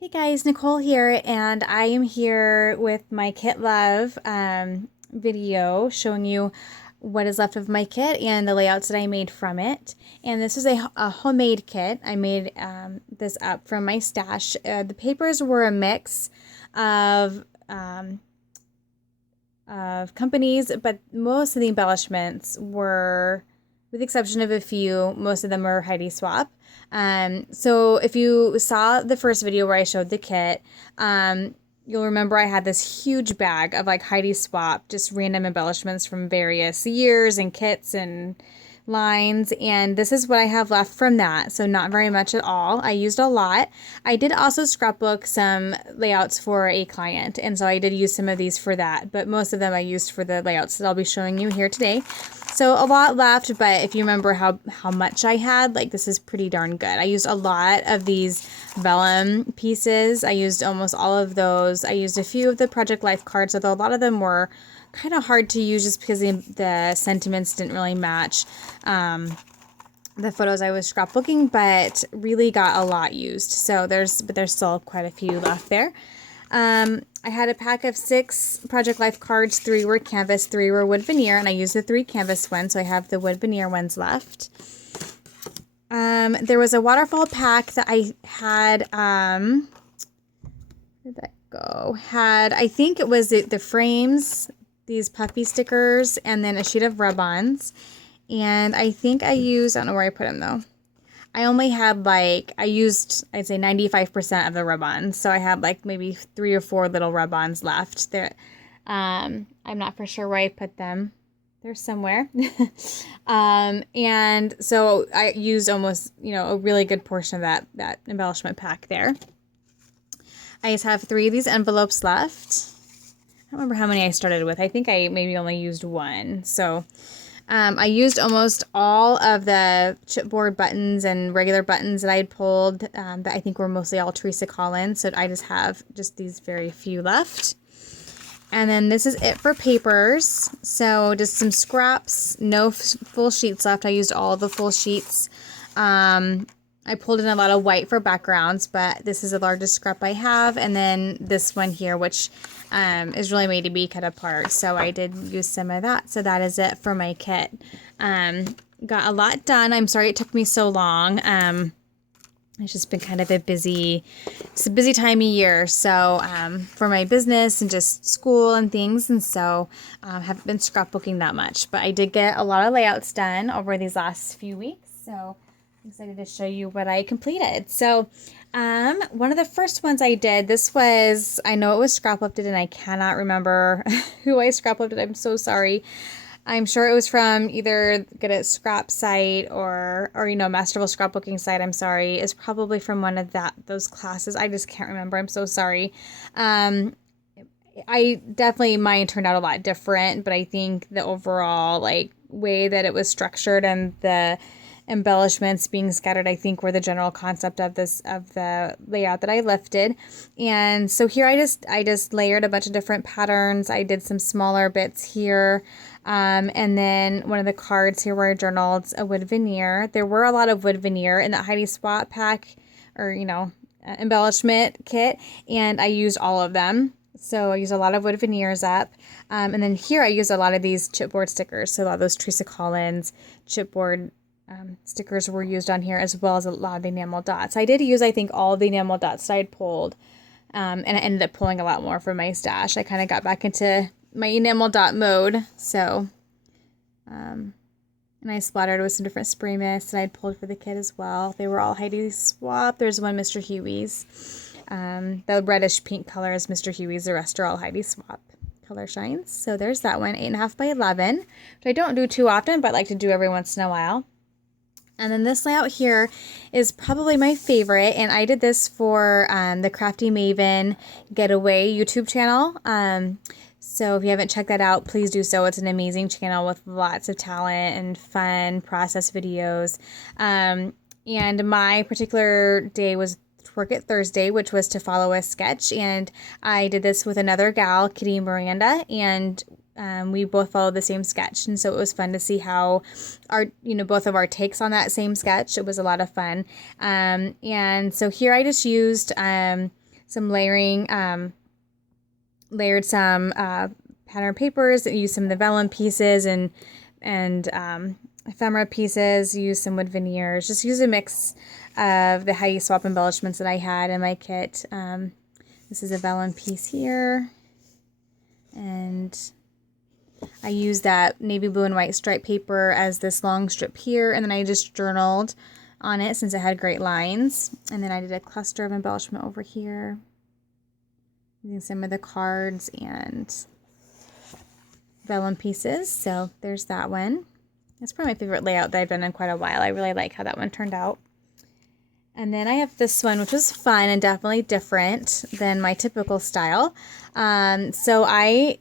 Hey guys, Nicole here, and I am here with my Kit Love video showing you what is left of my kit and the layouts that I made from it. And this is a homemade kit. I made this up from my stash. The papers were a mix of companies, but most of the embellishments were, with the exception of a few, most of them are Heidi Swapp. So if you saw the first video where I showed the kit, you'll remember I had this huge bag of like Heidi Swapp, just random embellishments from various years and kits and lines, and this is what I have left from that. So not very much at all. I used a lot. I did also scrapbook some layouts for a client, and so I did use some of these for that, but most of them I used for the layouts that I'll be showing you here today. So a lot left, but if you remember how much I had, like, this is pretty darn good. I used a lot of these vellum pieces. I used almost all of those. I used a few of the Project Life cards, although a lot of them were kind of hard to use just because the sentiments didn't really match the photos I was scrapbooking, but really got a lot used. So there's still quite a few left there. I had a pack of 6 Project Life cards. 3 were canvas, 3 were wood veneer, and I used the 3 canvas ones, so I have the wood veneer ones left. There was a waterfall pack that I had, where did that go? Had, I think it was the frames, these puffy stickers, and then a sheet of rub-ons. And I think I used, I don't know where I put them though. I only had like, I used, I'd say 95% of the rub-ons. So I had like maybe 3 or 4 little rub-ons left. There, I'm not for sure where I put them. They're somewhere. And so I used almost, a really good portion of that embellishment pack there. I just have 3 of these envelopes left. I don't remember how many I started with. I think I maybe only used 1. So I used almost all of the chipboard buttons and regular buttons that I had pulled that I think were mostly all Teresa Collins. So I just have these very few left. And then this is it for papers. So just some scraps, no full sheets left. I used all the full sheets. I pulled in a lot of white for backgrounds, but this is the largest scrap I have. And then this one here, which is really made to be cut apart. So I did use some of that. So that is it for my kit. Got a lot done. I'm sorry it took me so long. It's just been kind of it's a busy time of year. So for my business and just school and things. And so haven't been scrapbooking that much. But I did get a lot of layouts done over these last few weeks. So I'm excited to show you what I completed. So one of the first ones I did, I know it was scraplifted and I cannot remember who I scraplifted. I'm so sorry. I'm sure it was from either Good at Scrap site or Masterful Scrapbooking site. I'm sorry. It's probably from one of those classes. I just can't remember. I'm so sorry. Mine turned out a lot different, but I think the overall way that it was structured and the embellishments being scattered, I think, were the general concept of the layout that I lifted. And so here I just layered a bunch of different patterns. I did some smaller bits here. And then one of the cards here where I journaled a wood veneer. There were a lot of wood veneer in that Heidi Swapp pack or, embellishment kit, and I used all of them. So I used a lot of wood veneers up. And then here I used a lot of these chipboard stickers. So a lot of those Teresa Collins chipboard stickers were used on here, as well as a lot of the enamel dots. I did use, I think, all the enamel dots that I had pulled, and I ended up pulling a lot more from my stash. I kind of got back into my enamel dot mode. So, and I splattered with some different spray mists that I had pulled for the kit as well. They were all Heidi Swapp. There's one Mr. Huey's. The reddish pink color is Mr. Huey's. The rest are all Heidi Swapp color shines. So there's that one, 8.5 by 11, which I don't do too often, but like to do every once in a while. And then this layout here is probably my favorite, and I did this for the Crafty Maven Getaway YouTube channel. So if you haven't checked that out, please do so. It's an amazing channel with lots of talent and fun process videos. And my particular day was Work It Thursday, which was to follow a sketch, and I did this with another gal, Kitty Miranda, and we both followed the same sketch, and so it was fun to see how both of our takes on that same sketch. It was a lot of fun. And so here I just used some layering, layered some pattern papers, used some of the vellum pieces and ephemera pieces, used some wood veneers, just use a mix of the Heidi Swapp embellishments that I had in my kit. This is a vellum piece here, and I used that navy blue and white stripe paper as this long strip here, and then I just journaled on it since it had great lines. And then I did a cluster of embellishment over here, using some of the cards and vellum pieces. So there's that one. That's probably my favorite layout that I've done in quite a while. I really like how that one turned out. And then I have this one, which was fun and definitely different than my typical style. So I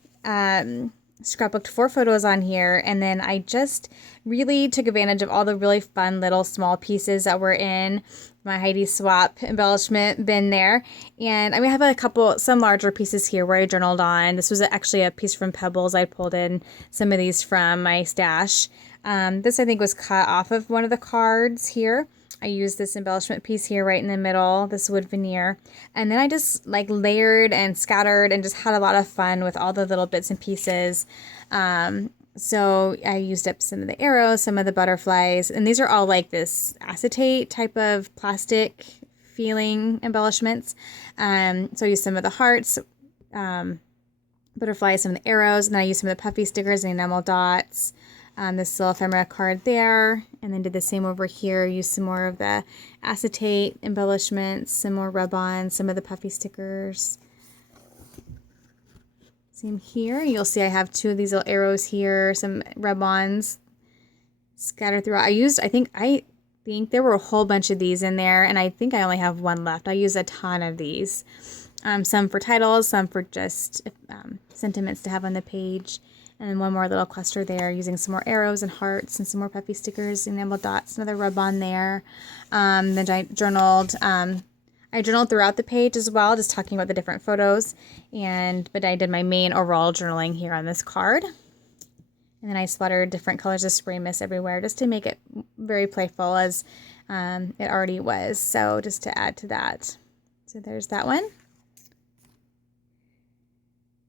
scrapbooked 4 photos on here, and then I just really took advantage of all the really fun little small pieces that were in my Heidi Swapp embellishment bin there. And I have some larger pieces here where I journaled on. This was actually a piece from Pebbles. I pulled in some of these from my stash. This I think was cut off of one of the cards here. I used this embellishment piece here right in the middle, this wood veneer. And then I just like layered and scattered and just had a lot of fun with all the little bits and pieces. So I used up some of the arrows, some of the butterflies, and these are all like this acetate type of plastic feeling embellishments. So I used some of the hearts, butterflies, some of the arrows, and then I used some of the puffy stickers and enamel dots. This little ephemera card there, and then did the same over here. Used some more of the acetate embellishments, some more rub-ons, some of the puffy stickers. Same here. You'll see I have 2 of these little arrows here, some rub-ons scattered throughout. I think there were a whole bunch of these in there, and I think I only have 1 left. I use a ton of these. Some for titles, some for just sentiments to have on the page. And then 1 more little cluster there, using some more arrows and hearts and some more puffy stickers, enamel dots, another rub-on there. Then I journaled throughout the page as well, just talking about the different photos. But I did my main overall journaling here on this card. And then I splattered different colors of spray mist everywhere just to make it very playful as it already was. So just to add to that. So there's that one.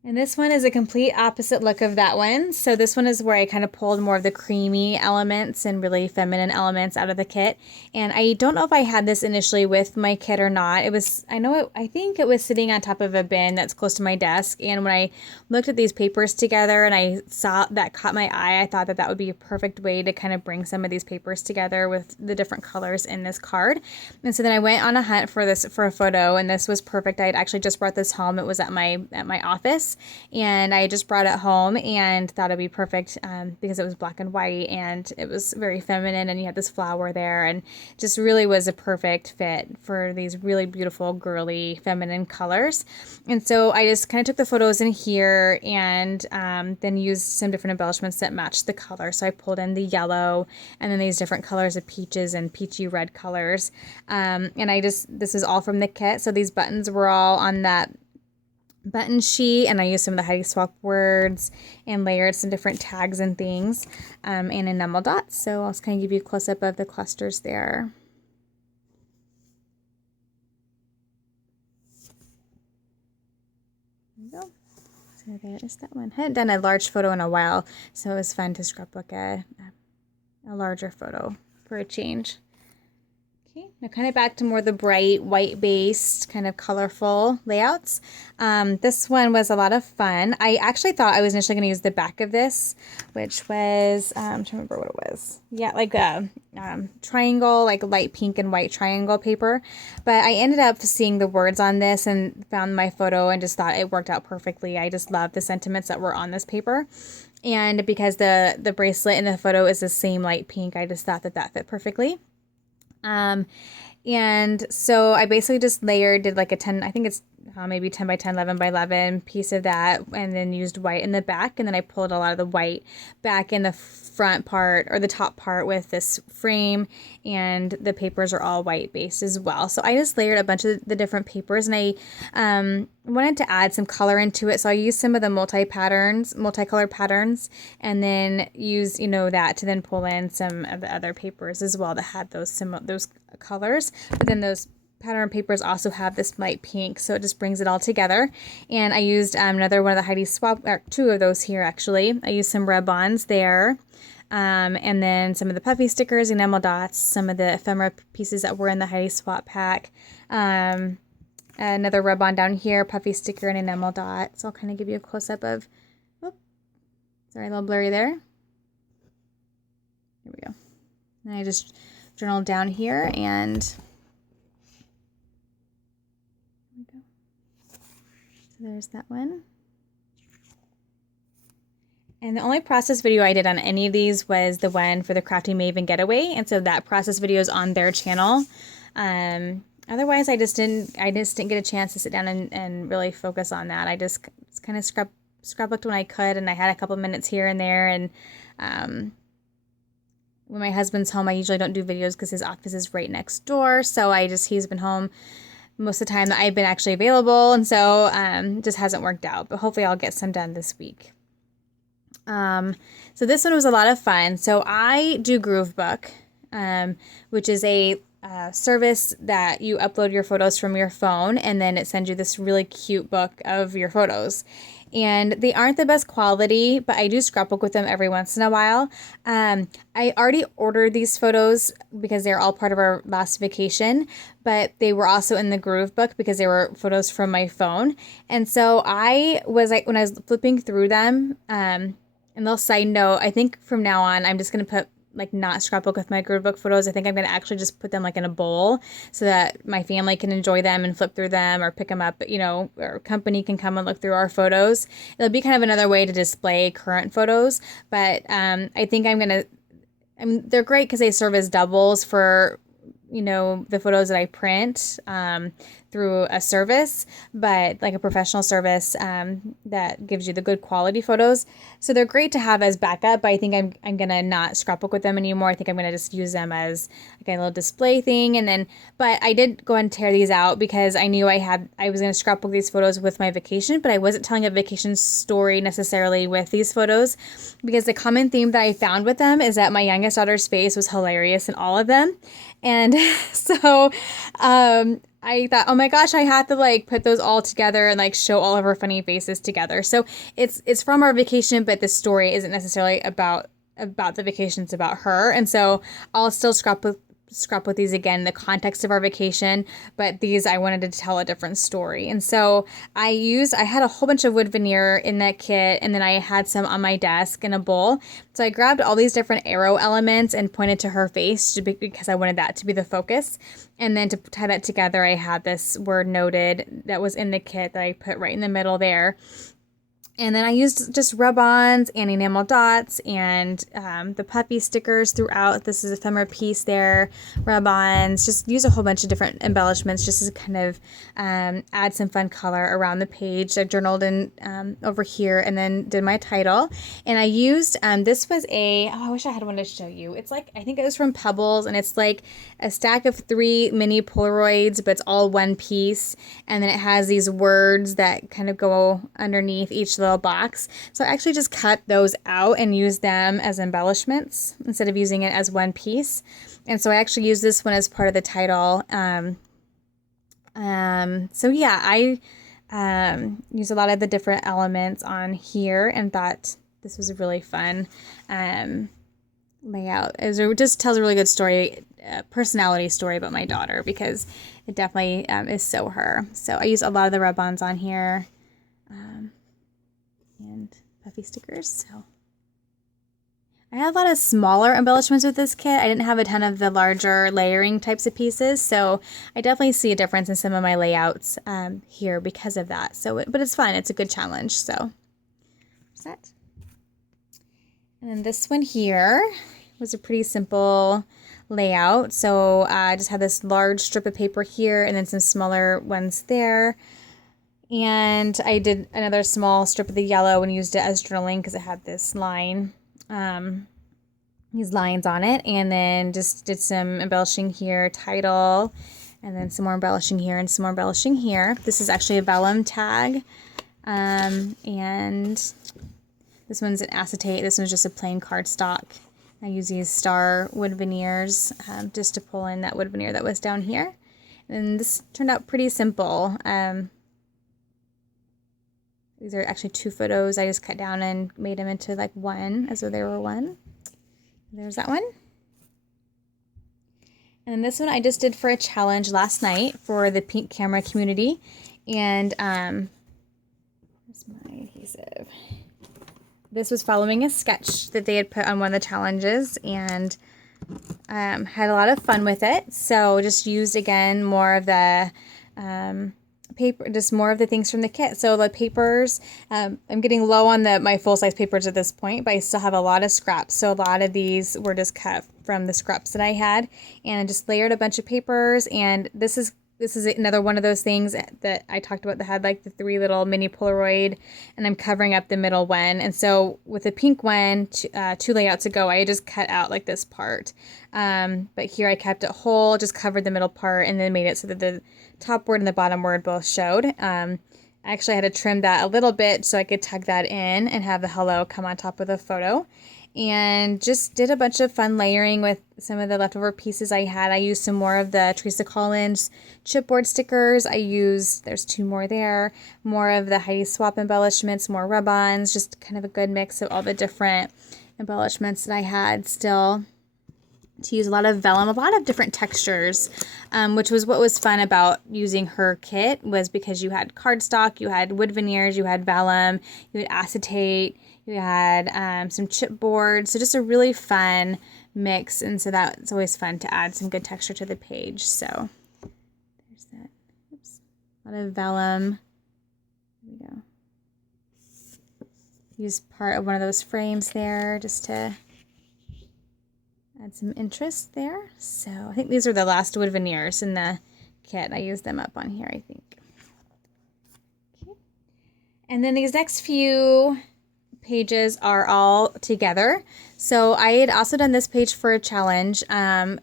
And this one is a complete opposite look of that one. So this one is where I kind of pulled more of the creamy elements and really feminine elements out of the kit. And I don't know if I had this initially with my kit or not. I think it was sitting on top of a bin that's close to my desk. And when I looked at these papers together and I saw that caught my eye, I thought that that would be a perfect way to kind of bring some of these papers together with the different colors in this card. And so then I went on a hunt for a photo, and this was perfect. I had actually just brought this home. It was at my office. And I just brought it home and thought it'd be perfect because it was black and white and it was very feminine, and you had this flower there, and just really was a perfect fit for these really beautiful, girly, feminine colors. And so I just kind of took the photos in here and then used some different embellishments that matched the color. So I pulled in the yellow and then these different colors of peaches and peachy red colors. And this is all from the kit. So these buttons were all on that button sheet, and I used some of the Heidi Swapp words and layered some different tags and things and enamel dots. So I'll just kind of give you a close-up of the clusters there. There we go. So there is that one. I hadn't done a large photo in a while, so it was fun to scrapbook a larger photo for a change. Okay, now kind of back to more the bright white-based kind of colorful layouts. This one was a lot of fun. I actually thought I was initially going to use the back of this, which was, I'm trying to remember what it was. Yeah, like a triangle, like light pink and white triangle paper. But I ended up seeing the words on this and found my photo and just thought it worked out perfectly. I just love the sentiments that were on this paper. And because the bracelet in the photo is the same light pink, I just thought that fit perfectly. And so I basically just did like a 10, I think it's maybe 10 by 10, 11 by 11 piece of that, and then used white in the back. And then I pulled a lot of the white back in the front part or the top part with this frame, and the papers are all white based as well. So I just layered a bunch of the different papers, and I wanted to add some color into it. So I used some of the multicolored patterns, and then used, that to then pull in some of the other papers as well that had those colors. But then those pattern papers also have this light pink, so it just brings it all together. And I used another one of the Heidi Swapp, or two of those here actually. I used some rub-ons there, and then some of the puffy stickers, enamel dots, some of the ephemera pieces that were in the Heidi Swapp pack. Another rub-on down here, puffy sticker and enamel dot. So I'll kind of give you a close-up of, oh, sorry, a little blurry there. Here we go. And I just journaled down here, and so there's that one. And the only process video I did on any of these was the one for the Crafty Maven getaway, and so that process video is on their channel. Otherwise, I just didn't get a chance to sit down and really focus on that. I just kind of scrapbooked when I could, and I had a couple minutes here and there. And when my husband's home, I usually don't do videos because his office is right next door. So he's been home most of the time that I've been actually available, and so just hasn't worked out. But hopefully I'll get some done this week. So this one was a lot of fun. So I do Groovebook, which is a service that you upload your photos from your phone, and then it sends you this really cute book of your photos. And they aren't the best quality, but I do scrapbook with them every once in a while. I already ordered these photos because they're all part of our last vacation, but they were also in the Groovebook because they were photos from my phone. And so I was like, when I was flipping through them, and they'll side note, I think from now on, I'm just going to put not scrapbook with my Groovebook photos. I think I'm going to actually just put them in a bowl so that my family can enjoy them and flip through them or pick them up, or company can come and look through our photos. It'll be kind of another way to display current photos, but I think they're great because they serve as doubles for, the photos that I print through a service, but like a professional service that gives you the good quality photos. So they're great to have as backup, but I think I'm going to not scrapbook with them anymore. I think I'm going to just use them as a little display thing. But I did go and tear these out because I knew I was going to scrapbook these photos with my vacation, but I wasn't telling a vacation story necessarily with these photos, because the common theme that I found with them is that my youngest daughter's face was hilarious in all of them. And so I thought, oh my gosh, I have to put those all together and show all of her funny faces together. So it's from our vacation, but the story isn't necessarily about the vacation, it's about her. And so I'll still scrapbook these again in the context of our vacation, but these I wanted to tell a different story. And so I had a whole bunch of wood veneer in that kit, and then I had some on my desk in a bowl. So I grabbed all these different arrow elements and pointed to her face because I wanted that to be the focus. And then to tie that together, I had this word noted that was in the kit that I put right in the middle there. And then I used just rub-ons and enamel dots and the puppy stickers throughout. This is a ephemera piece there, rub-ons. Just use a whole bunch of different embellishments just to kind of add some fun color around the page. I journaled in over here and then did my title. And I used, this was I wish I had one to show you. It's I think it was from Pebbles, and it's a stack of 3 mini Polaroids, but it's all one piece. And then it has these words that kind of go underneath each little box. So I actually just cut those out and used them as embellishments instead of using it as one piece. And so I actually used this one as part of the title. So yeah, I used a lot of the different elements on here and thought this was a really fun layout. It just tells a really good story, personality story about my daughter, because it definitely is so her. So I used a lot of the rub-ons on here. And puffy stickers. So I had a lot of smaller embellishments with this kit. I didn't have a ton of the larger layering types of pieces, so I definitely see a difference in some of my layouts here because of that. But it's fun. It's a good challenge. So set. And then this one here was a pretty simple layout. So I just had this large strip of paper here and then some smaller ones there. And I did another small strip of the yellow and used it as journaling because it had this line, these lines on it. And then just did some embellishing here, title, and then some more embellishing here and some more embellishing here. This is actually a vellum tag. And this one's an acetate. This one's just a plain cardstock. I use these star wood veneers just to pull in that wood veneer that was down here. And this turned out pretty simple. These are actually 2 photos I just cut down and made them into like one, as though they were one. There's that one. And this one I just did for a challenge last night for the Pink Camera community. And where's my adhesive? This was following a sketch that they had put on one of the challenges, and had a lot of fun with it. So just used, again, more of the paper, just more of the things from the kit. So the papers, I'm getting low on my full-size papers at this point, but I still have a lot of scraps. So a lot of these were just cut from the scraps that I had, and I just layered a bunch of papers. And this is another one of those things that I talked about that had like the 3 little mini Polaroid, and I'm covering up the middle one. And so with the pink one, 2 layouts ago, I just cut out like this part. But here I kept it whole, just covered the middle part, and then made it so that the top word and the bottom word both showed. I actually had to trim that a little bit so I could tug that in and have the hello come on top of the photo. And just did a bunch of fun layering with some of the leftover pieces I had. I used some more of the Teresa Collins chipboard stickers. There's 2 more there, more of the Heidi Swapp embellishments, more rub-ons, just kind of a good mix of all the different embellishments that I had still. To use a lot of vellum, a lot of different textures, which was what was fun about using her kit, was because you had cardstock, you had wood veneers, you had vellum, you had acetate, you had some chipboard. So just a really fun mix, and so that's always fun to add some good texture to the page. So there's that. Oops. A lot of vellum. There we go. Use part of one of those frames there just to add some interest there. So I think these are the last wood veneers in the kit. I used them up on here, I think. Okay. And then these next few pages are all together. So I had also done this page for a challenge,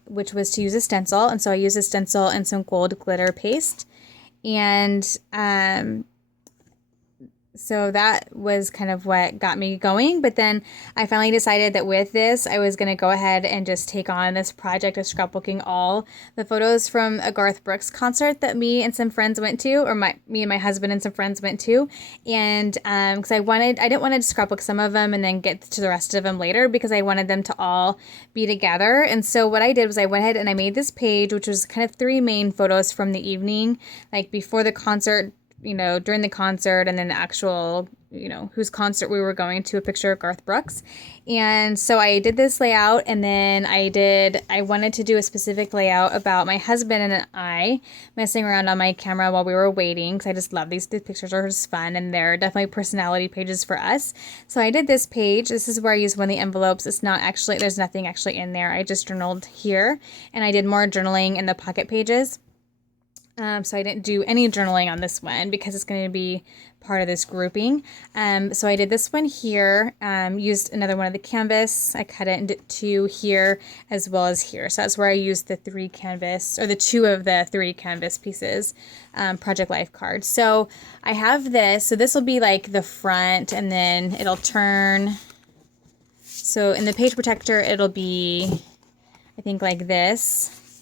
which was to use a stencil. And so I used a stencil and some gold glitter paste. And so that was kind of what got me going. But then I finally decided that with this, I was going to go ahead and just take on this project of scrapbooking all the photos from a Garth Brooks concert that me and some friends went to, or me and my husband and some friends went to. And because I didn't want to scrapbook some of them and then get to the rest of them later, because I wanted them to all be together. And so what I did was I went ahead and I made this page, which was kind of 3 main photos from the evening, like before the concert, during the concert, and then the actual, whose concert we were going to, a picture of Garth Brooks. And so I did this layout, and then I wanted to do a specific layout about my husband and I messing around on my camera while we were waiting, because I just love these pictures are just fun, and they're definitely personality pages for us. So I did this page. This is where I used one of the envelopes. It's not actually, there's nothing actually in there. I just journaled here, and I did more journaling in the pocket pages. So I didn't do any journaling on this one because it's going to be part of this grouping. So I did this one here, used another one of the canvas. I cut it into 2 here as well as here. So that's where I used the 3 canvas, or the 2 of the 3 canvas pieces, Project Life cards. So I have this. So this will be like the front, and then it'll turn. So in the page protector, it'll be, I think, like this.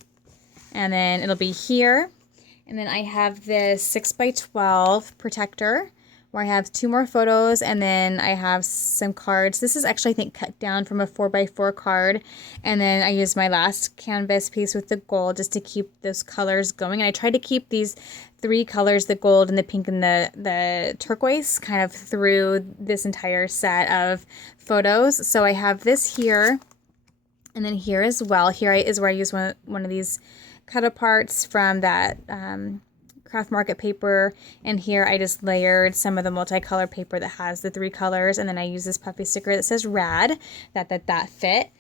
And then it'll be here. And then I have this 6x12 protector where I have 2 more photos, and then I have some cards. This is actually, I think, cut down from a 4x4 card. And then I used my last canvas piece with the gold just to keep those colors going. And I tried to keep these 3 colors, the gold and the pink and the turquoise, kind of through this entire set of photos. So I have this here, and then here as well. Here is where I use one of these cut aparts from that Craft Market paper, and here I just layered some of the multicolor paper that has the 3 colors, and then I use this puffy sticker that says rad, that fit.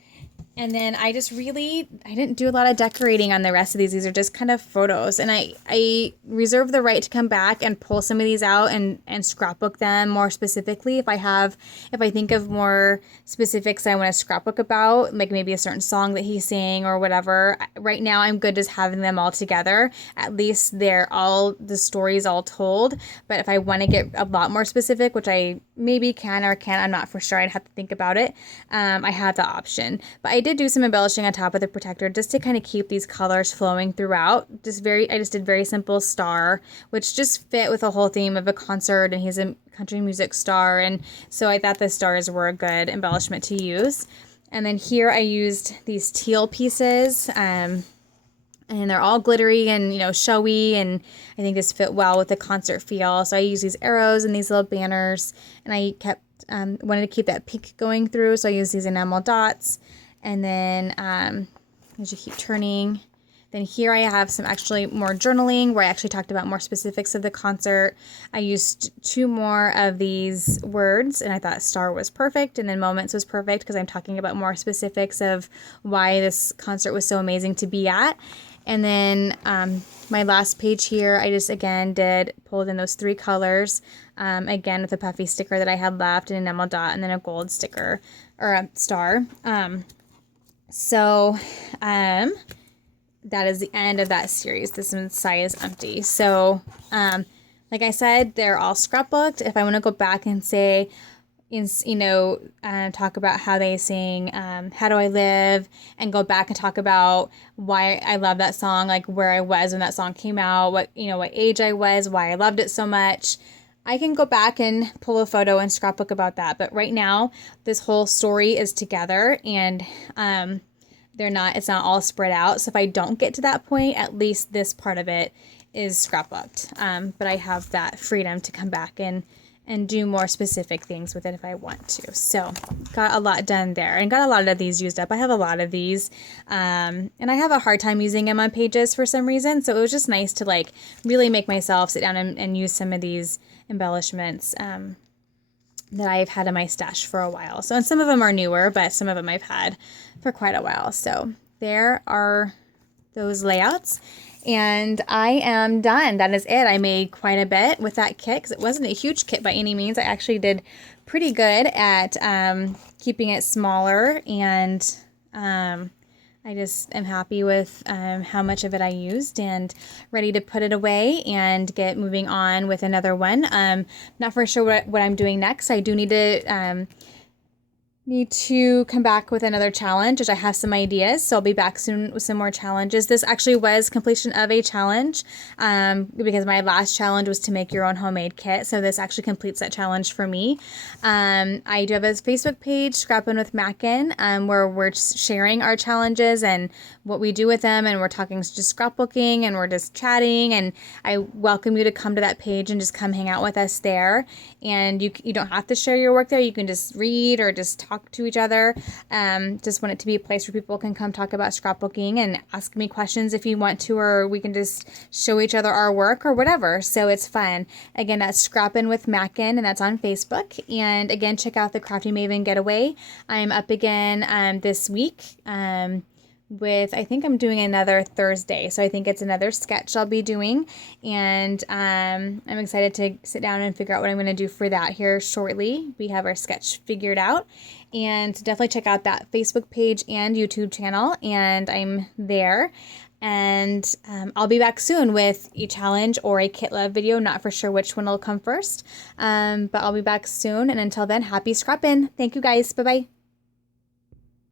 And then I didn't do a lot of decorating on the rest of these. These are just kind of photos. And I reserve the right to come back and pull some of these out and scrapbook them more specifically if I think of more specifics I want to scrapbook about, like maybe a certain song that he sang or whatever. Right now I'm good just having them all together. At least the story's all told. But if I want to get a lot more specific, which I maybe can or can't, I'm not for sure, I'd have to think about it, I have the option. But I did do some embellishing on top of the protector just to kind of keep these colors flowing throughout. I just did very simple star, which just fit with the whole theme of a concert, and he's a country music star, and so I thought the stars were a good embellishment to use. And then here I used these teal pieces, and they're all glittery and, you know, showy, and I think this fit well with the concert feel. So I use these arrows and these little banners, and I kept wanted to keep that pink going through, so I use these enamel dots. And then as you keep turning, then here I have some actually more journaling where I actually talked about more specifics of the concert. I used 2 more of these words, and I thought star was perfect, and then moments was perfect because I'm talking about more specifics of why this concert was so amazing to be at. And then my last page here, I just again pulled in those 3 colors, again with a puffy sticker that I had left, an enamel dot, and then a gold sticker or a star. That is the end of that series. This one's side is empty. So like I said, they're all scrapbooked. If I want to go back and say, talk about how they sing How Do I Live, and go back and talk about why I love that song, like where I was when that song came out, what age I was, why I loved it so much, I can go back and pull a photo and scrapbook about that. But right now, this whole story is together, and it's not all spread out. So if I don't get to that point, at least this part of it is scrapbooked. But I have that freedom to come back and do more specific things with it if I want to. So got a lot done there, and got a lot of these used up. I have a lot of these, and I have a hard time using them on pages for some reason. So it was just nice to like really make myself sit down and use some of these embellishments that I've had in my stash for a while. So, and some of them are newer, but some of them I've had for quite a while. So there are those layouts. And I am done. That is it. I made quite a bit with that kit because it wasn't a huge kit by any means. I actually did pretty good at keeping it smaller, and I just am happy with how much of it I used, and ready to put it away and get moving on with another one. Not for sure what I'm doing next. I do need to come back with another challenge, which I have some ideas, so I'll be back soon with some more challenges. This actually was completion of a challenge, because my last challenge was to make your own homemade kit, so this actually completes that challenge for me. I do have a Facebook page, Scrappin' with Mackin, where we're sharing our challenges and what we do with them, and we're talking just scrapbooking, and we're just chatting, and I welcome you to come to that page and just come hang out with us there. And you don't have to share your work there. You can just read or just talk to each other. Just want it to be a place where people can come talk about scrapbooking and ask me questions if you want to, or we can just show each other our work or whatever. So it's fun. Again, that's Scrappin' with Mackin, and that's on Facebook. And again, check out the Crafty Maven Getaway. I'm up again this week. I think I'm doing another Thursday, so I think it's another sketch I'll be doing, and I'm excited to sit down and figure out what I'm going to do for that here shortly. We have our sketch figured out, and definitely check out that Facebook page and YouTube channel, and I'm there. And I'll be back soon with a challenge or a Kit Love video. Not for sure which one will come first, but I'll be back soon, and until then, happy scrapping. Thank you guys. Bye-bye.